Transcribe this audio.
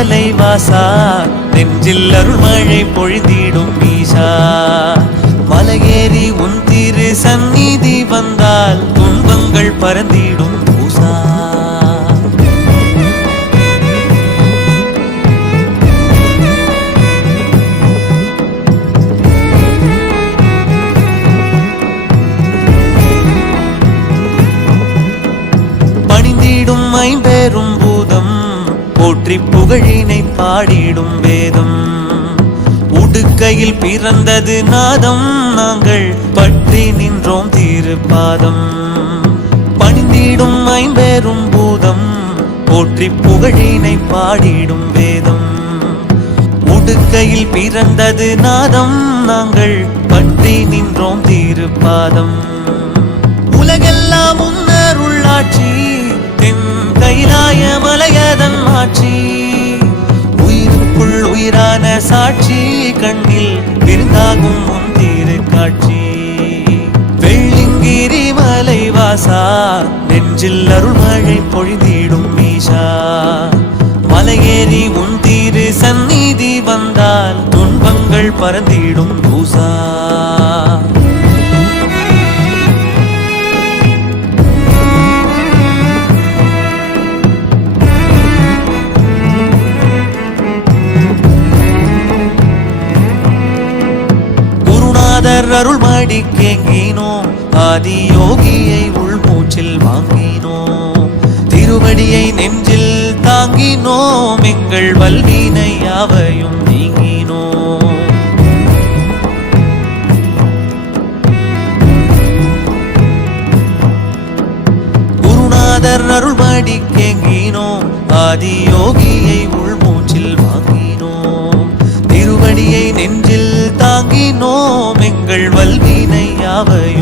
மலைவாசா நெஞ்சில் அருள்மழை பொழிந்திடும் ஈசா மலையேறி உன் திரு சந்நிதி வந்தால் துன்பங்கள் பறந்திடும் பூசா பணிந்திடும் ஐம்பெரும் பூதம் போற்றி புகழினை பாடிடும் வேதம் உடுக்கையில் பிறந்தது நாதம் நாங்கள் பற்றி நின்றோம் திருப்பாதம் பணிந்திடும் ஐம்பெரும் பூதம் போற்றி புகழினை பாடிடும் வேதம் உடுக்கையில் பிறந்தது நாதம் நாங்கள் பற்றி நின்றோம் திருப்பாதம் உலகெல்லாம் உன்னருள்ளாட்சி தென் கைலாய மலையதன் ஆட்சி உயிருக்குள் உயிரான சாட்சி கண்ணில் விருந்தாகும் உன் திரு காட்சி வெள்ளிங்கிரி மலைவாசா நெஞ்சில் அருள்மழை பொழிந்திடும் ஈசா மலையேறி உன் திரு சந்நிதி வந்தால் துன்பங்கள் பறந்திடும் பூசா அருள்மடி கேங்கினோம் ஆதி யோகியை உள்மூச்சில் வாங்கினோம் திருவடியை நெஞ்சில் தாங்கினோம் எங்கள் வல்வினை யாவையும் நீங்கினோம் குருநாதர் அருள்மடி கேங்கினோம் ஆதி யோகியை உள்மூச்சில் வாங்கினோம் திருவடியை நெஞ்சில் தாங்கினோம் எங்கள் வல்வினை யாவையும்